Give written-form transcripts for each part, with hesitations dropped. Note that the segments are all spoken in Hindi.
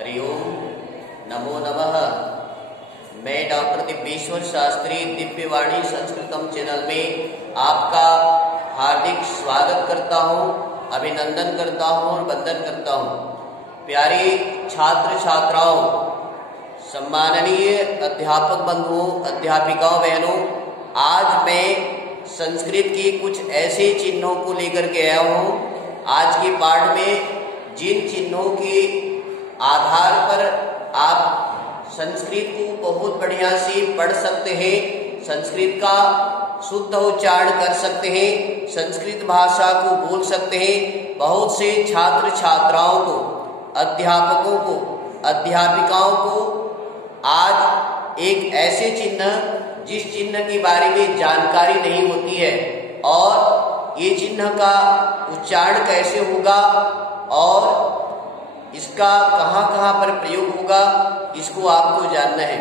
हरिओम नमो नमः। मैं डॉक्टर दिव्येश्वर शास्त्री दिव्यवाणी संस्कृतम चैनल में आपका हार्दिक स्वागत करता हूं, अभिनंदन करता हूं और वंदन करता हूं। प्यारे छात्र छात्राओं, सम्माननीय अध्यापक बंधुओं, अध्यापिकाओं, बहनों, आज मैं संस्कृत के कुछ ऐसे चिन्हों को लेकर के आया हूं। आज के पाठ में जिन चिन्हों के आधार पर आप संस्कृत को बहुत बढ़िया से पढ़ सकते हैं, संस्कृत का शुद्ध उच्चारण कर सकते हैं, संस्कृत भाषा को बोल सकते हैं, बहुत से छात्र छात्राओं को, अध्यापकों को, अध्यापिकाओं को आज एक ऐसे चिन्ह जिस चिन्ह के बारे में जानकारी नहीं होती है और ये चिन्ह का उच्चारण कैसे होगा और इसका कहाँ कहाँ पर प्रयोग होगा, इसको आपको जानना है।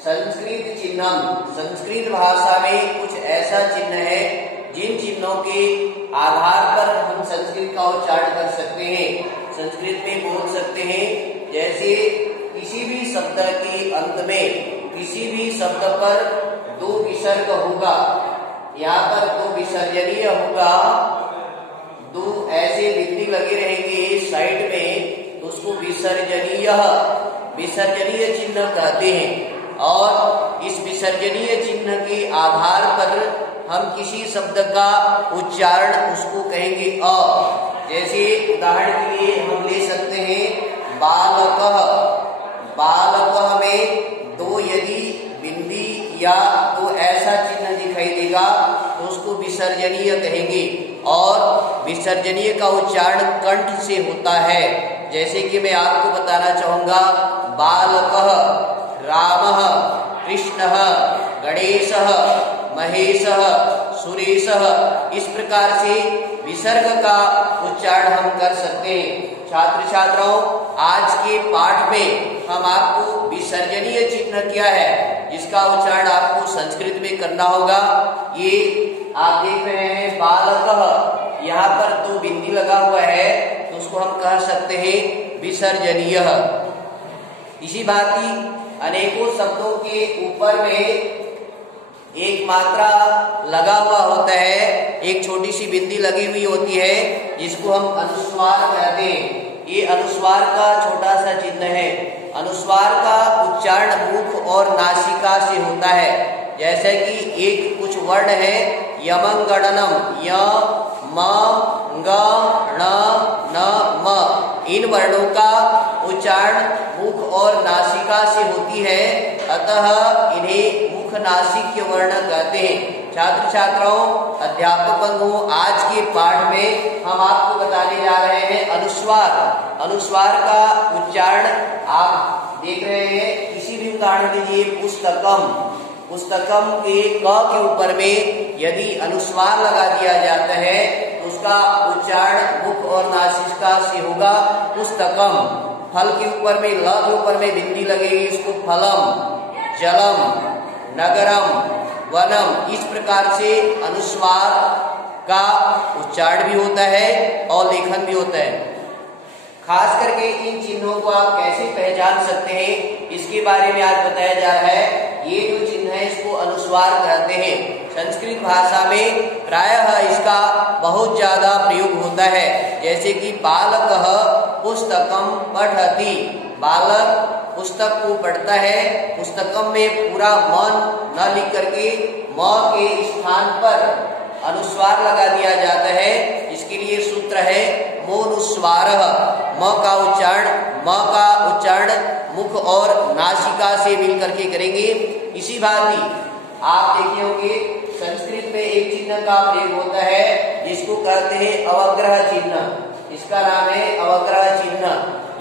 संस्कृत चिन्ह, संस्कृत भाषा में कुछ ऐसा चिन्ह है जिन चिन्हों के आधार पर हम संस्कृत का उच्चारण कर सकते हैं, संस्कृत में बोल सकते हैं। जैसे किसी भी शब्द के अंत में किसी भी शब्द पर दो विसर्ग होगा, यहाँ पर दो विसर्जनीय होगा, दो ऐसे बिंदी लगे रहेंगे साइड में, तो उसको विसर्जनीय चिन्ह कहते हैं। और इस विसर्जनीय चिन्ह के आधार पर हम किसी शब्द का उच्चारण उसको कहेंगे अ। जैसे उदाहरण के लिए हम ले सकते हैं बालकः, बालकः में दो यदि बिंदी या दो ऐसा चिन्ह दिखाई देगा तो उसको विसर्जनीय कहेंगे और विसर्जनीय का उच्चारण कंठ से होता है। जैसे कि मैं आपको बताना चाहूंगा बालकः, रामः, कृष्णः, गणेशः, महेशः, सुरेशः, इस प्रकार से विसर्ग का उच्चारण हम कर सकते हैं। छात्र छात्राओं, आज के पाठ में हम आपको विसर्जनीय चिन्ह क्या है जिसका उच्चारण आपको संस्कृत में करना होगा। ये आप देख रहे हैं बालकः, यहाँ पर दो बिंदी लगा हुआ है तो उसको हम कह सकते हैं विसर्जनीय। इसी भांति अनेकों शब्दों के ऊपर में एक मात्रा लगा हुआ होता है, एक छोटी सी बिंदी लगी हुई होती है जिसको हम अनुस्वार कहते हैं। ये अनुस्वार का छोटा सा चिन्ह है। अनुस्वार का उच्चारण मुख और नासिका से होता है। जैसे कि एक कुछ वर्ण है यमंगणनम, य म ग ण न म, इन वर्णों का उच्चारण मुख और नासिका से होती है, अतः इन्हें मुख नासिक वर्ण कहते हैं। छात्र छात्राओं, अध्यापक बंधुओं, आज के पाठ में हम आपको बताने जा रहे हैं अनुस्वार। अनुस्वार का उच्चारण आप देख रहे हैं, किसी भी उदाहरण लीजिए पुस्तकम, पुस्तकम के क के ऊपर में यदि अनुस्वार लगा दिया जाता है तो उसका उच्चारण मुख और नासिका से होगा पुस्तकम। फल के ऊपर में ल के ऊपर में बिंदी लगेगी, इसको फलम, जलम, नगरम, वनम, इस प्रकार से अनुस्वार का उच्चारण भी होता है और लेखन भी होता है। खास करके इन चिन्हों को आप कैसे पहचान सकते हैं इसके बारे में आज बताया जा रहा है। ये जो चिन्ह है इसको अनुस्वार कहते हैं। संस्कृत भाषा में प्रायः इसका बहुत ज्यादा प्रयोग होता है। जैसे कि बालकः पुस्तकम पठति, बालक पुस्तक को पढ़ता है। पुस्तकम में पूरा मन न लिख करके म के स्थान पर अनुस्वार लगा दिया जाता है। इसके लिए सूत्र है मोनुस्वारः, म का उच्चारण मुख और नासिका से मिल करके करेंगे। इसी भांति आप देखे होंगे संस्कृत में एक चिन्ह का प्रयोग होता है जिसको कहते हैं अवग्रह चिन्ह। इसका नाम है अवग्रह चिन्ह।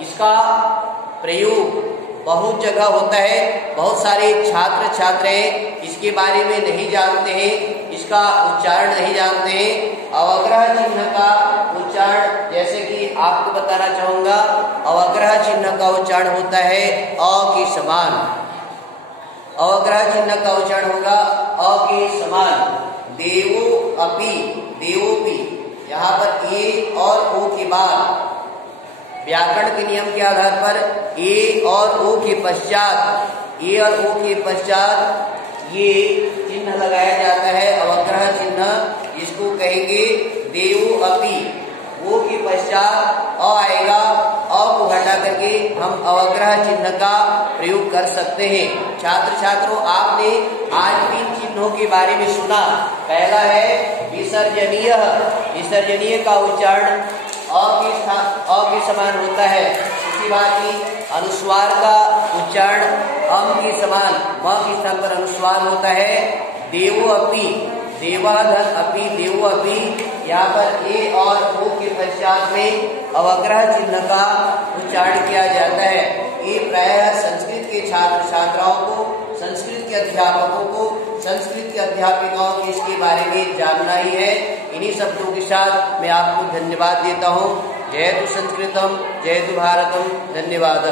इसका प्रयोग बहुत जगह होता है। बहुत सारे छात्र छात्राएं इसके बारे में नहीं जानते हैं, इसका उच्चारण नहीं जानते हैं। अवग्रह चिन्ह का उच्चारण जैसे कि आपको बताना चाहूंगा, अवग्रह चिन्ह का उच्चारण होता है अ के समान। अवग्रह चिन्ह का उच्चारण होगा अ के समान। देवो अपि, देवोपि, यहाँ पर ए और ओ के बाद व्याकरण के नियम के आधार पर ए और ओ के पश्चात ये चिन्ह लगाया जाता है, अवग्रह चिन्ह, इसको कहेंगे देवो अपि। वो के पश्चात अ आएगा, अ को हटा करके हम अवग्रह चिन्ह का प्रयोग कर सकते हैं। छात्रों, आपने आज 3 चिन्हों के बारे में सुना। पहला है विसर्जनीय। विसर्जनीय का उच्चारण अ के समान होता है। इसी बात की अनुस्वार का उच्चारण अम के समान म के स्थान पर अनुस्वार होता है। देवो अपि, देवाधन अपि, देवो अपि, यहाँ पर ए और ओ के पश्चात में अवग्रह चिन्ह का उच्चारण किया जाता है। ये प्रायः संस्कृत के छात्र छात्राओं को, संस्कृत के अध्यापकों को, संस्कृत के अध्यापिकाओं को इसके बारे में जानना ही है। इन्हीं शब्दों के साथ मैं आपको धन्यवाद देता हूँ। जय तु संस्कृतम, जय तु भारतम। धन्यवाद।